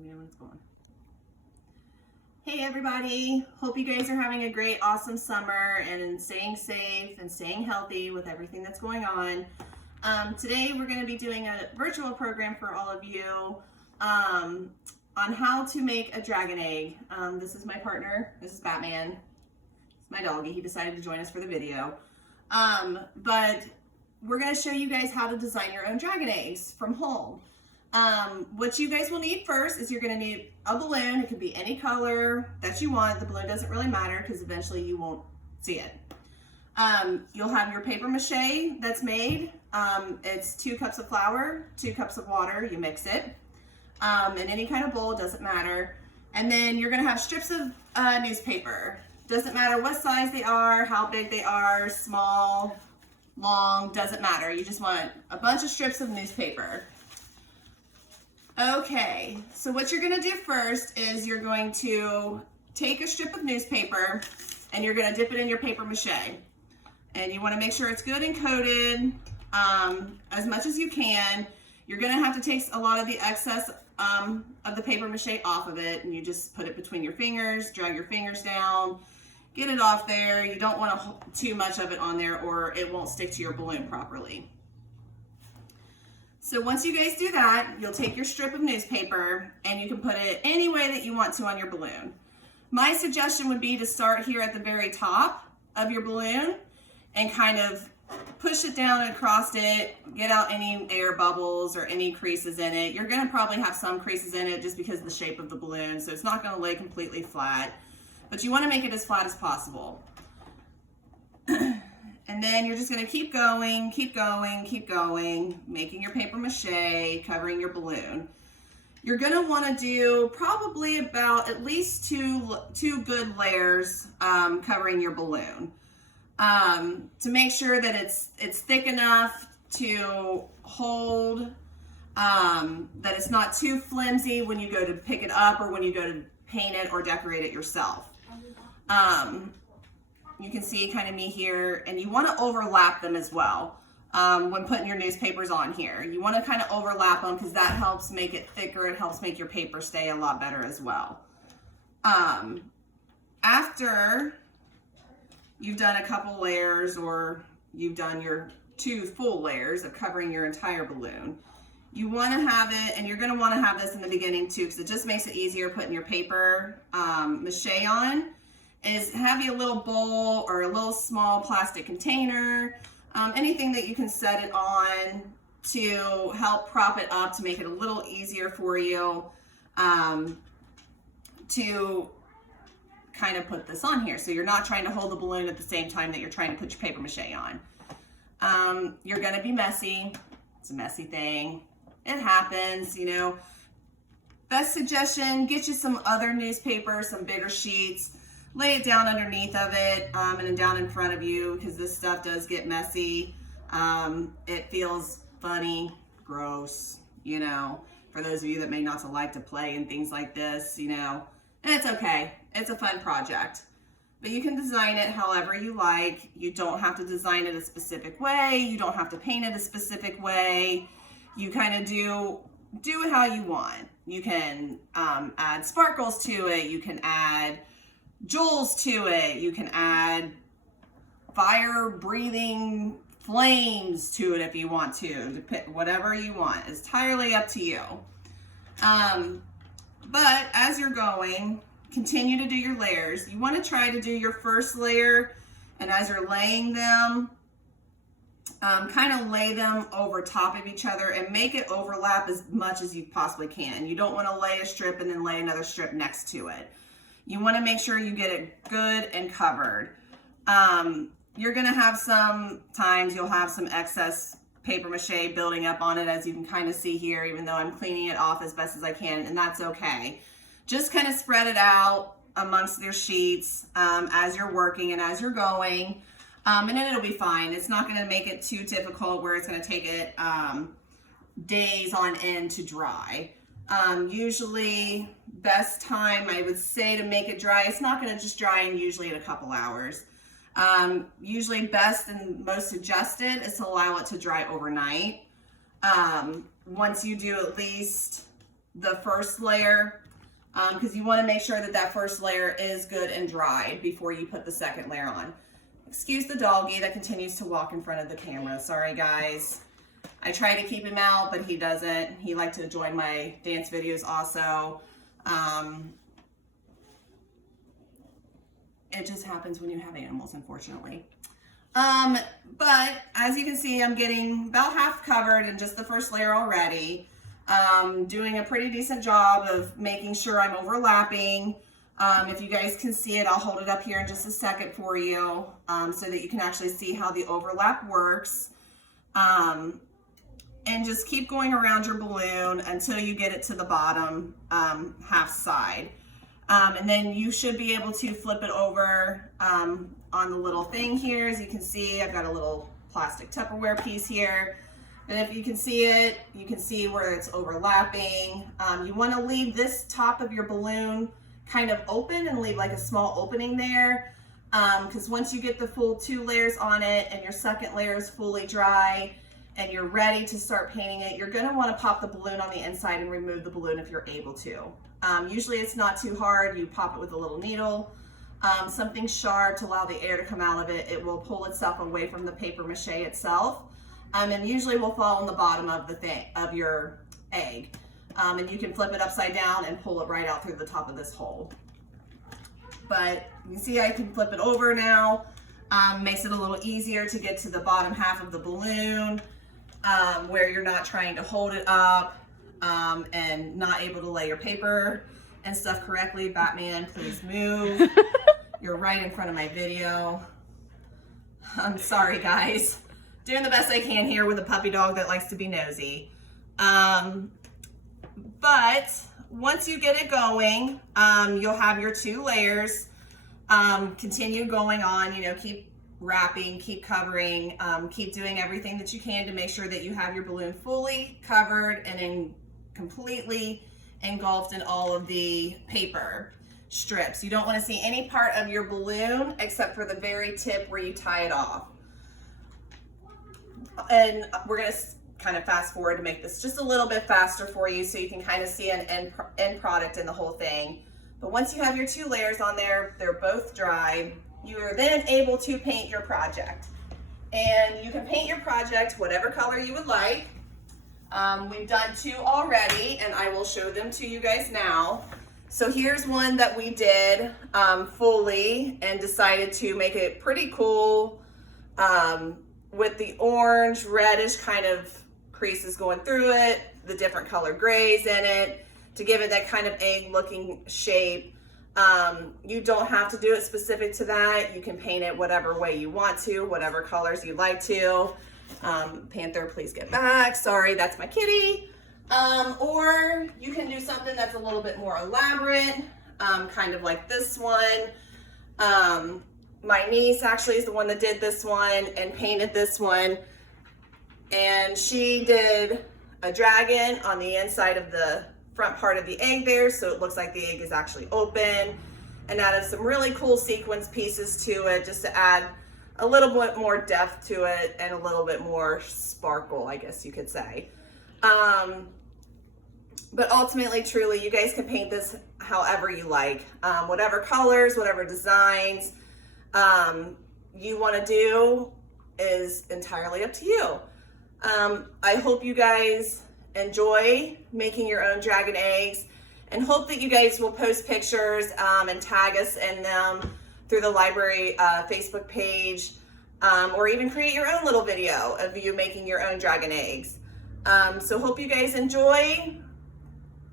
Let me know when it's going. Hey everybody, hope you guys are having a great, awesome summer and staying safe and staying healthy with everything that's going on. Today we're going to be doing a virtual program for all of you on how to make a dragon egg. This is my partner, this is Batman, it's my doggy, he decided to join us for the video. But we're going to show you guys how to design your own dragon eggs from home. What you guys will need first is you're going to need a balloon. It can be any color that you want. The balloon doesn't really matter because eventually you won't see it. You'll have your paper mache that's made. It's 2 cups of flour, 2 cups of water. You mix it in any kind of bowl, doesn't matter. And then you're going to have strips of newspaper. Doesn't matter what size they are, how big they are, small, long, doesn't matter. You just want a bunch of strips of newspaper. Okay, so what you're gonna do first is you're going to take a strip of newspaper and you're gonna dip it in your paper mache. And you wanna make sure it's good and coated as much as you can. You're gonna have to take a lot of the excess of the paper mache off of it, and you just put it between your fingers, drag your fingers down, get it off there. You don't want too much of it on there or it won't stick to your balloon properly. So once you guys do that, you'll take your strip of newspaper and you can put it any way that you want to on your balloon. My suggestion would be to start here at the very top of your balloon and kind of push it down across it, get out any air bubbles or any creases in it. You're gonna probably have some creases in it just because of the shape of the balloon, so it's not gonna lay completely flat, but you wanna make it as flat as possible. And then you're just gonna keep going, making your paper mache, covering your balloon. You're gonna wanna do probably about at least two good layers covering your balloon to make sure that it's thick enough to hold, that it's not too flimsy when you go to pick it up or when you go to paint it or decorate it yourself. You can see kind of me here, and you want to overlap them as well when putting your newspapers on here. You want to kind of overlap them because that helps make it thicker. It helps make your paper stay a lot better as well. After you've done a couple layers or you've done your 2 full layers of covering your entire balloon, you want to have it, and you're going to want to have this in the beginning too because it just makes it easier putting your paper mache on, is have you a little bowl or a little small plastic container, anything that you can set it on to help prop it up to make it a little easier for you to kind of put this on here. So you're not trying to hold the balloon at the same time that you're trying to put your paper mache on. You're gonna be messy. It's a messy thing. It happens, you know. Best suggestion, get you some other newspaper, some bigger sheets, lay it down underneath of it and then down in front of you because this stuff does get messy. It feels funny, gross, you know, for those of you that may not like to play and things like this, you know, and it's okay. It's a fun project, but you can design it however you like. You don't have to design it a specific way. You don't have to paint it a specific way. You kind of do it how you want. You can add sparkles to it. You can add jewels to it. You can add fire breathing flames to it if you want to pick whatever you want. It's entirely up to you. But as you're going, continue to do your layers. You want to try to do your first layer, and as you're laying them, kind of lay them over top of each other and make it overlap as much as you possibly can. You don't want to lay a strip and then lay another strip next to it. You want to make sure you get it good and covered. You're going to have sometimes you'll have some excess paper mache building up on it, as you can kind of see here, even though I'm cleaning it off as best as I can, and that's okay. Just kind of spread it out amongst your sheets as you're working and as you're going, and then it'll be fine. It's not going to make it too difficult where it's going to take it days on end to dry. Usually best time I would say to make it dry, it's not going to just dry in usually in a couple hours. Usually best and most suggested is to allow it to dry overnight. Once you do at least the first layer, because you want to make sure that that first layer is good and dry before you put the second layer on. Excuse the doggy that continues to walk in front of the camera. Sorry guys. I try to keep him out, but he doesn't. He likes to join my dance videos also. It just happens when you have animals, unfortunately. But as you can see, I'm getting about half covered in just the first layer already. Doing a pretty decent job of making sure I'm overlapping. If you guys can see it, I'll hold it up here in just a second for you, so that you can actually see how the overlap works. And just keep going around your balloon until you get it to the bottom half side. And then you should be able to flip it over on the little thing here. As you can see, I've got a little plastic Tupperware piece here. And if you can see it, you can see where it's overlapping. You want to leave this top of your balloon kind of open and leave like a small opening there. Because once you get the full 2 layers on it and your second layer is fully dry and you're ready to start painting it, you're going to want to pop the balloon on the inside and remove the balloon if you're able to. Usually it's not too hard. You pop it with a little needle, something sharp to allow the air to come out of it. It will pull itself away from the paper mache itself, and usually will fall on the bottom of of your egg. And you can flip it upside down and pull it right out through the top of this hole. But you see I can flip it over now. Makes it a little easier to get to the bottom half of the balloon, where you're not trying to hold it up. And not able to lay your paper and stuff correctly. Batman, please move. You're right in front of my video. I'm sorry, guys. Doing the best I can here with a puppy dog that likes to be nosy. But once you get it going, you'll have your 2 layers. Continue going on, you know, keep wrapping, keep covering, keep doing everything that you can to make sure that you have your balloon fully covered and completely engulfed in all of the paper strips. You don't want to see any part of your balloon except for the very tip where you tie it off. And we're going to kind of fast forward to make this just a little bit faster for you so you can kind of see an end product in the whole thing. But once you have your 2 layers on there, they're both dry, you are then able to paint your project. And you can paint your project whatever color you would like. We've done 2 already, and I will show them to you guys now. So here's one that we did fully and decided to make it pretty cool with the orange, reddish kind of creases going through it, the different color grays in it to give it that kind of egg looking shape. You don't have to do it specific to that. You can paint it whatever way you want to, whatever colors you like to. Panther, please get back. Sorry, that's my kitty. Or you can do something that's a little bit more elaborate, kind of like this one. My niece actually is the one that did this one and painted this one. And she did a dragon on the inside of the front part of the egg there, so it looks like the egg is actually open, and added some really cool sequence pieces to it just to add a little bit more depth to it and a little bit more sparkle, I guess you could say. But ultimately, truly, you guys can paint this however you like. Whatever colors, whatever designs you want to do is entirely up to you. I hope you guys enjoy making your own dragon eggs, and hope that you guys will post pictures and tag us in them through the library Facebook page, or even create your own little video of you making your own dragon eggs. So hope you guys enjoy.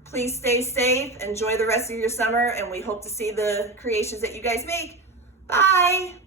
Please stay safe, enjoy the rest of your summer, and we hope to see the creations that you guys make. Bye!